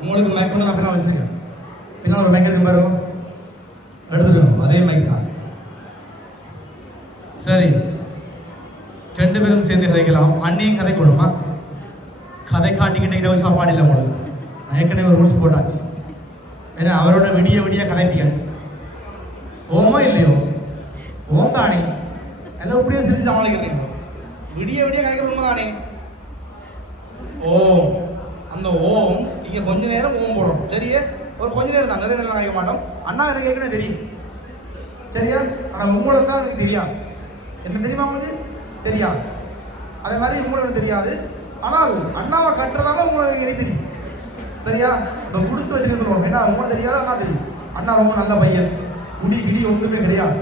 உங்களுக்கு மைக் பண்ண அப்படின்னா வச்சுருக்கேன். பின்னால் ஒரு மைக் இருக்கு பாருங்க, எடுத்துக்கணும். அதே மைக் தான். சரி, 2 பேரும் சேர்ந்து கதைக்கலாம். அண்ணியும் கதை கொடுமா, கதை காட்டிக்கிட்டே சாப்பாடு இல்லை போல. நான் ஏற்கனவே ஒரு ரூல்ஸ் போட்டாச்சு. ஏன்னா அவரோட விடிய விடிய கதைப்பியன் ஓமோ இல்லையோ, ஓம் தானே எல்லாம் இப்படியே சிரிச்சு சமாளிக்கிறீங்க. விடிய விடிய கதைக்கிற உண்மை தானே. ஓம், அந்த ஓம் இங்கே கொஞ்ச நேரம் ஓம் போடணும். சரியே, ஒரு கொஞ்ச நேரம் தான், நிறைய நேரம் நினைக்க மாட்டோம். அண்ணா எனக்கு ஏற்கனவே தெரியும். சரியா, ஆனால் உங்களை தான் எனக்கு தெரியாது. என்ன தெரியுமா உங்களுக்கு தெரியாது. அதே மாதிரி உங்களுக்கு தெரியாது. ஆனால் அண்ணாவை கட்டுறதால உங்களுக்கு எனக்கு தெரியும். சரியா, இப்போ கொடுத்து வச்சுன்னு சொல்லுவோம். என்ன உங்களுக்கு தெரியாது, அண்ணா தெரியும். அண்ணா ரொம்ப நல்ல பையன், குடி கிடி ஒன்றுமே கிடையாது.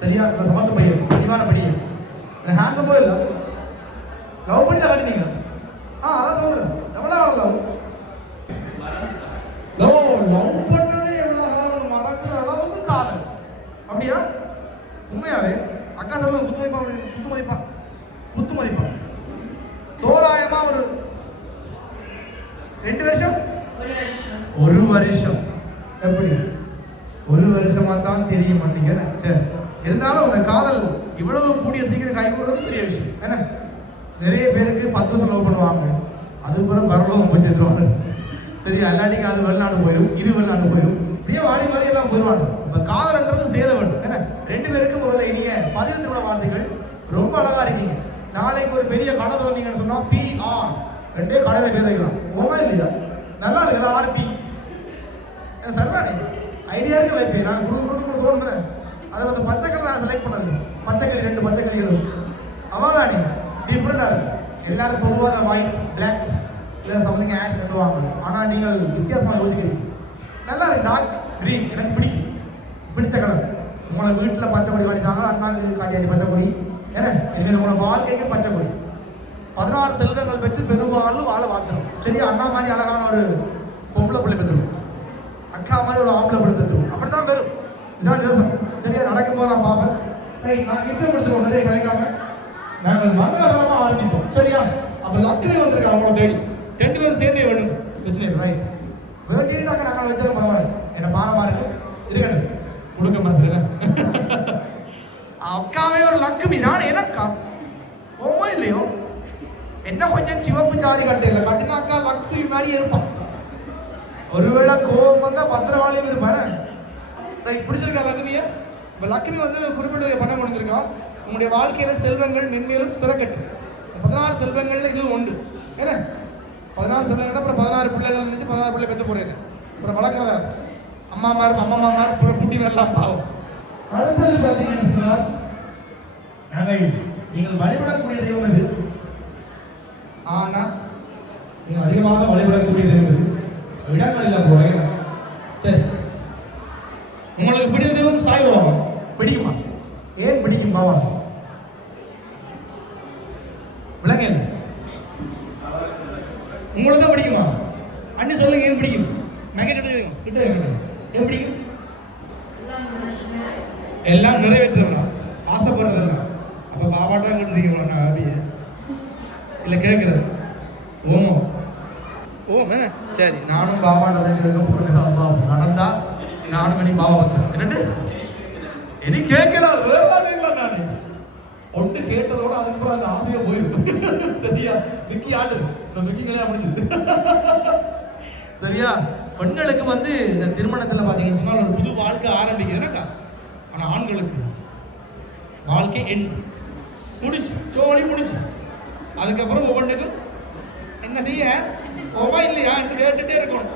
சரியா, நல்ல சமத்து பையன், தெளிவான பையன், ஹேண்ட்ஸமோ இல்லை. லவ் பண்ணி தான் கட்டினீங்க. அதான் சொல்கிறேன். எவ்வளோ லவ் லவ் பண்ணதே எவ்வளோ மறக்கிற அளவுக்கு காதல். அப்படியா? உண்மையாவே அக்கா சொல்ல குத்து மதிப்பா தோராயமா ஒரு 2 வருஷம் 1 வருஷம். எப்படி 1 வருஷமா தான் தெரியும் பண்ணீங்க. சரி, இருந்தாலும் உங்க காதல் இவ்வளவு கூடிய சீக்கிரம் கைகூடுறது பெரிய விஷயம். என்ன, நிறைய பேருக்கு 10 வருஷம் லவ் பண்ணுவாங்க, அது பிறகு பரலோகம் போய் சேர்ந்துருவாங்க. சரி, அல்லாட்டிக்கு அது வெளிநாடு போயிடும், இது வெளிநாடு போயிடும், இப்படியே வாடி வாடி எல்லாம் போயிடுவாங்க. இப்போ காதல்ன்றது சேர வேண்டும். என்ன, 2 பேருக்கு முதல்ல இனிய பதிவு திருமண வார்த்தைகள். ரொம்ப அழகா இருக்கீங்க. நாளைக்கு ஒரு பெரிய கடை வந்தீங்கன்னு சொன்னா PR 2 கடையில் பேர் வைக்கலாம். ஒன்றா இல்லையா? நல்லா இருக்குல்ல RP. சரிதானே, ஐடியா இருக்கு வைப்பேன். நான் குடுக்கணும் தோணுறேன். அதை வந்து பச்சைக்கல் நான் செலக்ட் பண்ணது. பச்சைக்கல் 2 பச்சைக்கல்களும் அவாதானே டிஃப்ரெண்டாக இருக்கு. எல்லாரும் பொதுவாக ஒயிட் பிளாக் இல்லை சம்திங் ஆஷ் பண்ணுவாங்க. ஆனால் நீங்கள் வித்தியாசமாக யோசிக்கிறீங்க. நல்லா இருக்கு. டார்க் க்ரீன் எனக்கு பிடிச்ச கலர். உங்களை வீட்டில் பச்சை கொடி காட்டிட்டாங்க, அண்ணாக்கு காட்டியாச்சு பச்சை கொடி. ஏன்னா இல்லை, உங்களோட வாழ்க்கைக்கு பச்சை கொடி. 16 செல்வங்கள் பெற்று பெரும்பாலும் வாழ வாழ்த்துறோம். சரியா, அண்ணா மாதிரி அழகான ஒரு பொம்பளை பிள்ளை பெற்றுருவோம், அக்கா மாதிரி ஒரு ஆம்பளை பிள்ளை பெற்றுருவோம். அப்படி தான் வரும். இதான் நிரசம். சரியா, நடக்கும் போது நான் பார்ப்பேன். நான் கிட்ட கொடுத்துருவோம், நிறைய கிடைக்காம நாங்கள் மங்களகரமாக ஆரம்பிப்போம். சரியா, அப்போ லக்னி வந்திருக்காங்க அவங்கள தேடி. 2 பேரும் சேர்ந்தே வேணும். பிரச்சனை ரைட். வேண்டிட்டாக்க நாங்கள் வச்சாலும் பரவாயில்ல. என்ன பாரமா இருக்கு இருக்கட்டும், கொடுக்க மாசுங்க. அக்காவே ஒரு லக்ஷ்மி தான் எனக்கா. ஓமா இல்லையோ, என்ன கொஞ்சம் சிவப்பு சாரி கட்டையில் கட்டினா அக்கா லக்ஷ்மி மாதிரி இருப்பான். ஒருவேளை கோபம் வந்தா பத்திரவாளியும் இருப்பேன். பிடிச்சிருக்கா லக்ஷ்மியை? இப்போ லக்ஷ்மி வந்து குறிப்பிட்ட பணம் கொண்டிருக்கான். உங்களுடைய வாழ்க்கையில செல்வங்கள் மென்மேலும் சிறக்கட்டு. 16 செல்வங்கள்ல இதுவும் உண்டு. என்ன 14 செல்வங்கள், அப்புறம் 16 பிள்ளைகள் இருந்துச்சு, 16 பிள்ளை பெற்று போறீங்க. அப்புறம் வளர்க்குறதா அம்மாமார் அப்புறம் குட்டி வரலாம் பாவம். அடுத்தது பார்த்தீங்கன்னா நீங்கள் வழிபடக்கூடிய தெய்வம் இது. ஆனா நீங்கள் அதிகமாக வழிபடக்கூடிய தெய்வம் இது. இடங்கள் இல்லை போல. சரி, உங்களுக்கு பிடித்த தெய்வம் சாய் பாபா பிடிக்குமா? ஏன் பிடிக்கும் பாபா? விளங்க உங்களுக்கு தான் பிடிக்குமா? அண்ணி சொல்லுங்க, ஏன் பிடிக்கும்? நகை கிட்ட ஏன் பிடிக்கும்? எல்லாம் நிறைவேற்றலாம், ஆசைப்படுறதுலாம். அப்போ பாபாட்டா கொடுத்துருக்கீங்களா? அப்படியே இல்லை கேட்குறது ஓமோ ஓம் என்ன? சரி, நானும் பாபாட்ட தான் கேட்க நடந்தா நானும் மணி பாபா பத்தேன். என்னட்டு இனி கேட்கலாம், வேறலாம் நான் ஒன்று கேட்டதோட அதுக்கப்புறம் அந்த ஆசையை போயிடும். சரியா, விக்கி ஆடு விக்கி கல்யாணம் முடிஞ்சது. சரியா, பெண்களுக்கு வந்து இந்த திருமணத்தில் பார்த்தீங்கன்னு சொன்னால் ஒரு புது வாழ்க்கை ஆரம்பிக்குதுனாக்கா. ஆனால் ஆண்களுக்கு வாழ்க்கை முடிச்சு சோழி முடிச்சு. அதுக்கப்புறம் ஒவ்வொன்றுக்கும் என்ன செய்ய போவா இல்லையா என்று கேட்டுட்டே இருக்கணும்.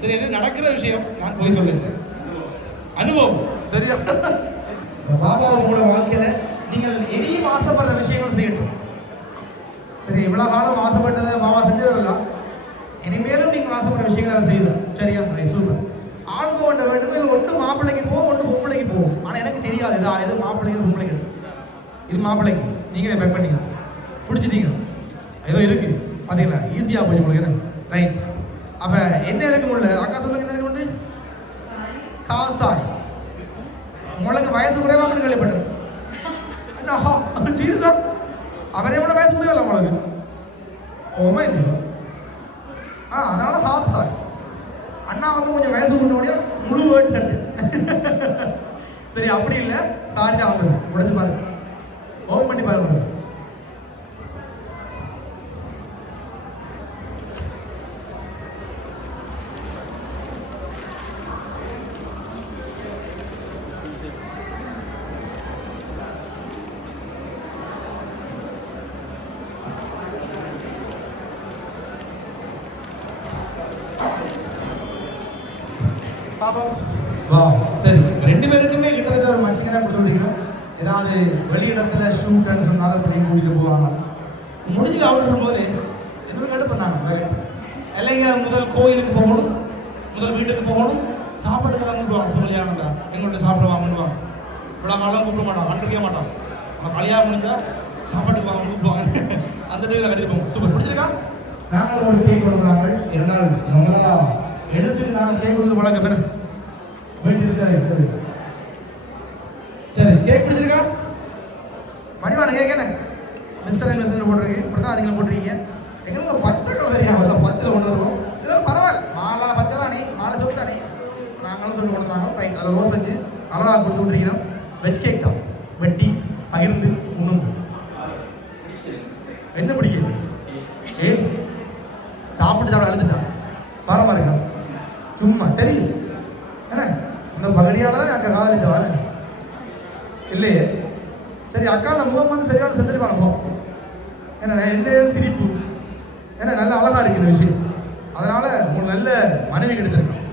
சரி, இது நடக்கிற விஷயம், நான் போய் சொல்லுங்க அனுபவம். சரியா, பாபா உங்களோட வாழ்க்கையில நீங்கள் இனியும் ஆசைப்படுற விஷயங்கள் செய்யட்டும். சரி, இவ்வளவு காலம் ஆசைப்பட்டதை பாபா செஞ்சு வரலாம். இனிமேலும் நீங்கள் ஆசைப்படுற விஷயங்களை செய்யுது. சரியா, சூப்பர். ஆளுக்கு ஒன்று வேண்டுதல், ஒன்று மாப்பிள்ளைக்கு போகும், ஒன்று பொம்பளைக்கு போகும். ஆனால் எனக்கு தெரியாது எது மாப்பிள்ளைக்கு பொம்பளைக்கு. இது மாப்பிள்ளைக்கு நீங்களே பேக் பண்ணீங்க, பிடிச்சிட்டீங்க, ஏதோ இருக்கு பார்த்தீங்களா, ஈஸியாக போய் உங்களுக்கு. ரைட், அப்போ என்ன இருக்க முடியல? அக்கா சொல்லுங்க, என்ன இருக்கு? காசாய். உங்களுக்கு வயசு குறைவாக கேள்விப்பட்டேன். என்ன சீரியஸா? அவரே கூட வயசு குறைவில்லை உங்களுக்கு? ஓமா இல்லையா? அதனால ஹாஃப் சாய். அண்ணா வந்து கொஞ்சம் வயசு முன்னோடைய முழு வேர்ட் செட்டு. சரி அப்படி இல்லை, சாரி தான் வந்தது. உடைச்சு பாருங்க, ஓப்பன் பண்ணி பாருங்க. வா சரி, ரெண்டு பேருக்குமே கிட்டத்தட்ட ஒரு மச்சிங்க தான் கொடுத்து விட்டீங்க. ஏதாவது வெளியிடத்துல ஷூட்டுன்னு சொன்னாலும் பிள்ளைங்க கூட்டிட்டு போவாங்க. முடிஞ்சு அவுட் போது என்ன கடு பண்ணாங்க வேற இல்லைங்க. முதல் கோயிலுக்கு போகணும், முதல் வீட்டுக்கு போகணும், சாப்பாடுக்கெல்லாம் கூப்பிடுவாங்க. கல்யாணம்டா எங்கள்கிட்ட சாப்பிட வாங்கிடுவாங்க. இவ்வளோ காலம் கூப்பிட மாட்டோம், கண்டிருக்க மாட்டோம். நம்ம கல்யாணம் முடிஞ்சா சாப்பாட்டுக்கு வாங்க கூப்பிடுவாங்க. அந்த டைம் கண்டிப்பாங்க. சூப்பர், பிடிச்சிருக்கா? நாங்கள் ஒரு கேக் கொடுக்குறாங்க. இரண்டால் நம்மளா எடுத்துட்டு நாங்கள் கேக் கொடுத்து வழக்கம் என்ன சரி சரி, கேக் பிடிச்சிருக்கா? மணிவான கேக் என்ன மிஸ்டர் அண்ட் மிஸ்டர் போட்டிருக்கு. இப்படி தான் நீங்கள் போட்டிருக்கீங்க. எங்களுக்கு பச்சை கலர் தெரியாம பச்சையில் ஒன்று இருக்கும். இதெல்லாம் பரவாயில்ல, மாலா பச்சை தானே, மாலை சொத்து தானே. நாங்களும் சொல்லி கொண்டு வந்தாங்க. ரைட், அதில் ரோஸ் வச்சு அழகாக கொடுத்து விட்ருக்கீங்க. வெஜ் கேக் தான், வெட்டி பகிர்ந்து உண்ணும். என்ன பிடிக்குது? சாப்பிட்டு சாப்பிட அழுதுட்டான். பாரமா இருக்கா? சும்மா தெரியும் என்ன, இந்த பகடியால தான் அக்கா காதலிச்சவாள் இல்லையே. சரி, அக்கா நம்ம முகம் வந்து சரியான செஞ்சிருப்பாங்க போ. என்ன எந்த சிரிப்பு, ஏன்னா நல்ல அழகா இருக்கு இந்த விஷயம். அதனால உங்களுக்கு நல்ல மனைவி கிடைத்திருக்கான்.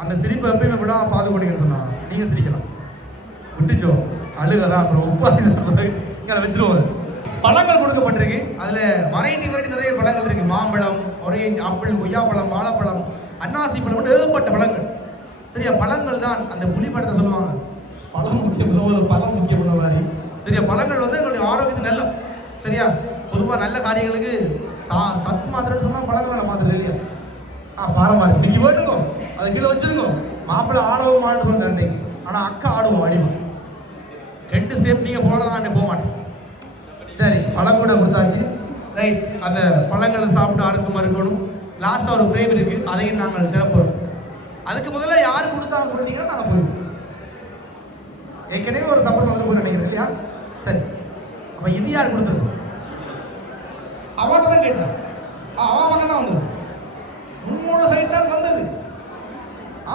அந்த சிரிப்பை எப்பயுமே விடாம பாதுகாட்டுங்கன்னு சொன்னா நீங்க சிரிக்கலாம். விட்டுச்சோ அழுகதான், அப்புறம் உப்பாதி இங்கே வச்சிருவோம். பழங்கள் கொடுக்கப்பட்டிருக்கு. அதில் வெரைட்டி நிறைய பழங்கள் இருக்கு. மாம்பழம், ஒரேஞ்ச், ஆப்பிள், கொய்யாப்பழம், வாழைப்பழம், அன்னாசி பழம், ஏகப்பட்ட பழங்கள். சரியா, பழங்கள் தான் அந்த புலி படத்தை சொல்லுவாங்க, பழம் முக்கியம், பழம் முக்கியம் மாதிரி. சரியா, பழங்கள் வந்து எங்களுடைய ஆரோக்கியத்துக்கு நல்ல. சரியா, பொதுவாக நல்ல காரியங்களுக்கு தப்பு மாத்திரன்னு சொன்னால் பழங்களை மாத்திரம் இல்லையா? பாரமா இருக்கு. இன்னைக்கு வேணுங்க அதை கீழே வச்சிருங்க. மாப்பிள்ளை ஆடவும் மாட்டு சொல்றேன் இன்னைக்கு, ஆனால் அக்கா ஆடுவோம் அடிமா. 2 ஸ்டெப் நீங்கள் போனதான் அன்னைக்கு போக மாட்டேன். சரி, பழம் கூட கொடுத்தாச்சு. ரைட், அந்த பழங்களை சாப்பிட்டு ஆரோக்கியமாக இருக்கணும். லாஸ்ட்டாக ஒரு பிரேம் இருக்கு, அதையும் நாங்கள் திறப்போம். அதுக்கு முதல்ல யாரு கொடுத்தாங்க சொல்லிட்டீங்கன்னா நாங்கள் போயிடுவோம். ஏற்கனவே ஒரு சப்போர்ட் வந்து போய் நினைக்கிறேன் இல்லையா? சரி, அப்போ இது யார் கொடுத்தது? அவட்ட தான் கேட்டேன். அவன் பக்கம் தான் வந்தது, உன்னோட சைட் தான் வந்தது.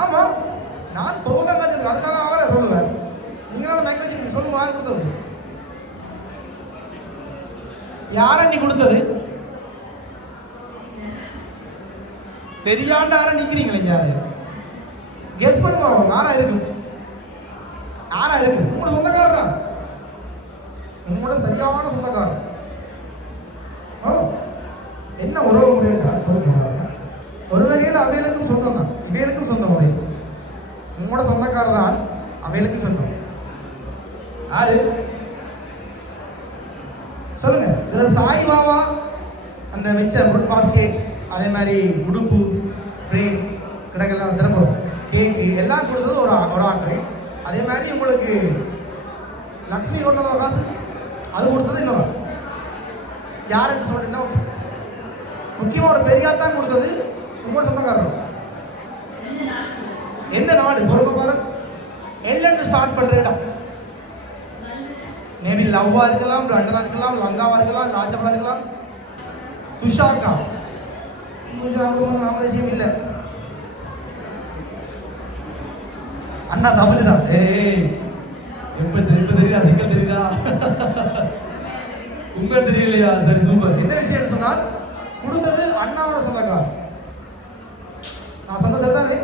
ஆமாம், நான் போதான் வச்சிருக்கேன், அதுக்காக அவரை சொல்லுவார். நீங்களும் மேக் வச்சுருக்கீங்க, சொல்லுங்க யார் கொடுத்தது? யார நீ கொடுத்தது? தெரியாண்ட யார நிக்கிறீங்களே, யாரு கெஸ் பண்ணுவாங்க. யாரா இருக்கு? யாரா இருக்கு? உங்களோட சொந்தக்காரரா? உங்களோட சரியான சொந்தக்காரர். என்ன உறவு முறை? ஒரு வகையில் அவைகளுக்கும் சொந்தம் தான், இவைகளுக்கும் சொந்த முறை. உங்களோட சொந்தக்காரர் தான், அவைகளுக்கும் சொந்தம். யாரு சொல்லுங்க? இதுல சாய் பாபா, அந்த மிக்சர், ஃபுட் பாஸ்கெட், அதே மாதிரி உடுப்பு, ஃப்ரேம், கிடக்கெல்லாம் திறப்போம், கேக்கு எல்லாம் கொடுத்தது ஒரு ஆட்கள். அதே மாதிரி உங்களுக்கு லக்ஷ்மி கொண்ட காசு அது கொடுத்தது இன்னொரு. யாருன்னு சொல்றீங்கன்னா முக்கியமாக ஒரு பெரியார் தான் கொடுத்தது. உங்களோட சொந்தக்காரர் எந்த நாடு? பொறுமை பாரு. எல்லன்னு ஸ்டார்ட் பண்ற இடம் மேபி லவ்வா இருக்கலாம், லண்டனா இருக்கலாம், லங்காவா இருக்கலாம், ராஜபா இருக்கலாம். துஷாக்கா, நாம விஷயம் இல்லை. அண்ணா தமிழ்தான். எப்ப தெரியுதா? சிக்கல் தெரியுதா? உண்மை தெரியலையா? சரி, சூப்பர். என்ன விஷயம் சொன்னால் கொடுத்தது அண்ணாவோட சொந்தக்கார். நான் சொன்ன சரிதானே?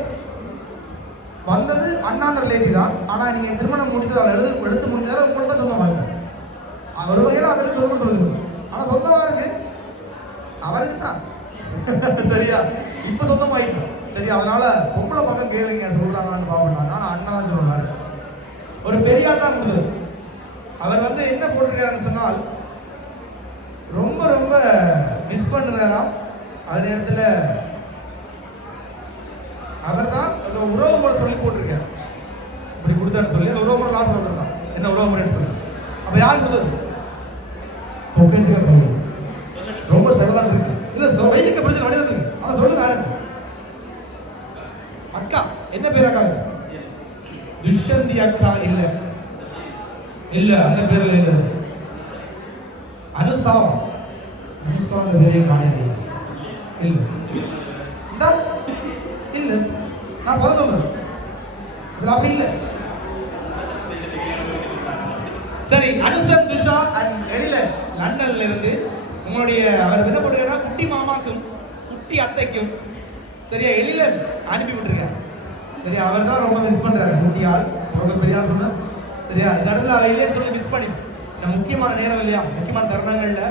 வந்தது அண்ணான்ற ரிலேட்டிவ் தான். ஆனா நீங்க திருமணம் முடித்தது எடுத்து முடிஞ்சாலும் உங்களுக்கு தான் சொந்தமாக இருக்கும். ஒரு வகையில் அவருக்கு சொந்தம் சொல்லுங்க, ஆனா சொந்தமா இருக்கு அவருக்கு தான். சரியா, இப்ப சொந்தமாயிட்டோம். சரி, அதனால பொம்பளை பக்கம் கேளுங்க சொல்றாங்களான்னு பாப்பேன். ஆனா அண்ணா தான் சொல்லுவாரு. ஒரு பெரியார் தான் கொடுத்தது. அவர் வந்து என்ன போட்டிருக்காருன்னு சொன்னால் ரொம்ப ரொம்ப மிஸ் பண்ணுறாராம். அதே நேரத்தில் அவர் தான் உறவு முறை சொல்லி போட்டிருக்காரு. இப்படி கொடுத்தான்னு சொல்லி அந்த உறவு முறை லாஸ்ட் வந்துருந்தான். என்ன உறவு முறைன்னு சொல்லி அப்போ யார் கொடுத்தது? ரொம்ப செலவாக இருக்கு. இல்லை வைக்க பிரச்சனை வடிவம் இருக்கு. ஆனால் சொல்லுங்க யாரு? அக்கா என்ன பேர் அக்கா? துஷ்யந்தி அக்கா இல்ல இல்ல, அந்த பேர்ல இல்ல. அனுசா பேரே காணலையே. இல்ல இல்ல, நான் பதில் சொல்றேன், இதுல அப்படி இல்ல. சரி, அனுசன், துஷா அண்ட் எழிலன் லண்டன்ல இருந்து உங்களுடைய அவர் என்ன பண்ணுறா, குட்டி மாமாக்கும் குட்டி அத்தைக்கும் சரியா எழிலன் அனுப்பி விட்டுருக்காரு. சரியா, அவர் தான் ரொம்ப மிஸ் பண்றாரு. குட்டி ஆள் ரொம்ப பெரிய ஆள் சொன்ன. சரியா, இந்த இடத்துல அவ இல்லைன்னு சொல்லி மிஸ் பண்ணி இந்த முக்கியமான நேரம் இல்லையா, முக்கியமான தருணங்கள்ல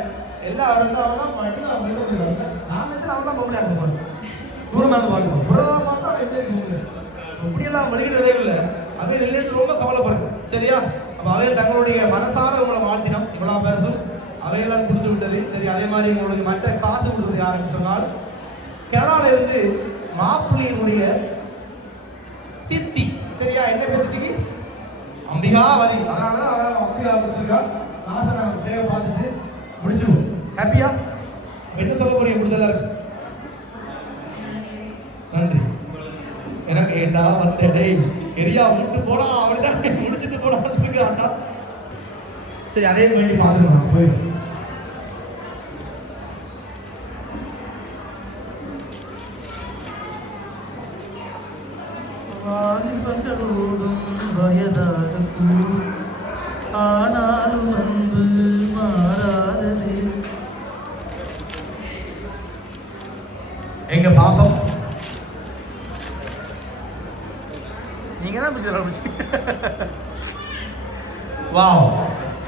எல்லா அவர் வந்து அவங்க தான் படிச்சு அவங்க வெளியே போயிடுவாங்க. நாம வந்து அவங்க தான் பொம்பளை ஆக்க போறோம், தூரமாக இருந்து பார்க்கணும். புறதாக பார்த்தா அவன் எப்படி இருக்கு, இப்படியெல்லாம் வெளியிடவே இல்லை. அவையில் இல்லைன்னு ரொம்ப கவலைப்படுறேன். சரியா, அப்போ அவையில் தங்களுடைய மனசார உங்களை வாழ்த்தினோம். இவ்வளோ பெருசும் அவையெல்லாம் கொடுத்து விட்டது. சரி, அதே மாதிரி உங்களுக்கு மற்ற காசு கொடுத்தது யாருன்னு சொன்னால் கனடால இருந்து மாப்பிள்ளையினுடைய சித்தி. சரியா, என்ன பேர் சித்திக்கு? அம்பிகாவதி. அதனாலதான் அவரை அம்பிகா கொடுத்துருக்கா. காசை நாங்கள் தேவை பார்த்துட்டு முடிச்சிருவோம். ஹாப்பியா? என்ன சொல்ல போறீங்க? கொடுத்தல இருக்கு. நன்றி. எனக்கு ஏண்டா வந்த டேய் எரியா விட்டு போடா, அப்படிதான் முடிச்சுட்டு போடான்னு. சரி, அதே வேண்டி பார்த்துக்கலாம் போய். வாலிபங்களோடும் வயதாகும் ஆனாலும் அன்பு மாறாதது. எங்க பாப்போம், நீங்க தான் பிடிச்சி. வாவ்,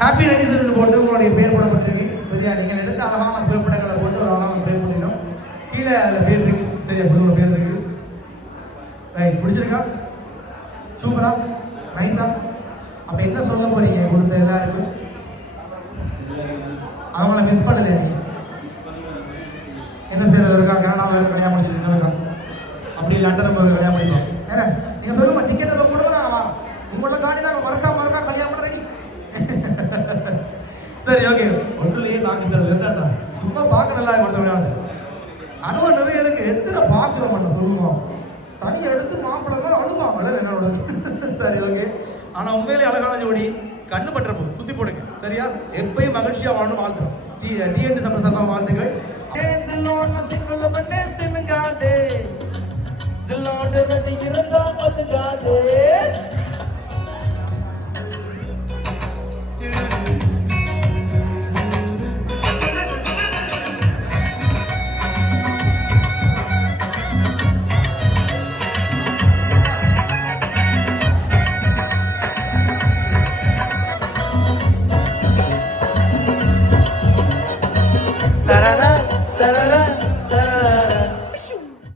ஹாப்பி ரெஜிஸ்டர் போட்டு உங்களுடைய பேர் போடப்பட்டிருக்கு. சரியா, நீங்கள் எடுத்த அழகான புகைப்படங்களை போட்டு ஒரு அழகான பேர் பண்ணிடணும். கீழே அதில் பேர் இருக்கு. சரியா, புது பேர் இருக்கு. ரைட், பிடிச்சிருக்கா? சூப்பரா, நைஸா. அப்போ என்ன சொல்ல போறீங்க கொடுத்த எல்லாருக்கும்? அவங்கள மிஸ் பண்ணலையா நீ? என்ன செய்யறது இருக்கா? கனடாவில் இருக்க கல்யாணம் முடிச்சிருக்கா? இருக்கா அப்படி லண்டன் போய் கல்யாணம் பண்ணிக்கலாம். ஏன்னா நீங்கள் சொல்லுங்க, டிக்கெட் கொடுங்க, நான் வரோம். உங்களை காணி நாங்கள் மறக்கா கல்யாணம் பண்ண ரெடி. சரி, ஓகே. ஒன்றுலையே நாங்கள் என்னடா சும்மா பார்க்க நல்லா கொடுத்த அனுபவம் நிறைய இருக்கு. எத்தனை பார்க்குற மட்டும் சொல்லுவோம், தனியை எடுத்து மாப்பிள்ளை மாதிரி அழுவாங்க என்னோட. சரி, ஓகே. ஆனால் உண்மையிலே அழகான ஜோடி, கண்ணு பற்றப்போ சுத்தி போடுங்க. சரியா, எப்பயும் மகிழ்ச்சியாக வாழணும் வாழ்த்துறோம். டிஎன்டி சம்பள வாழ்த்துக்கள். ஜில்லோண்டு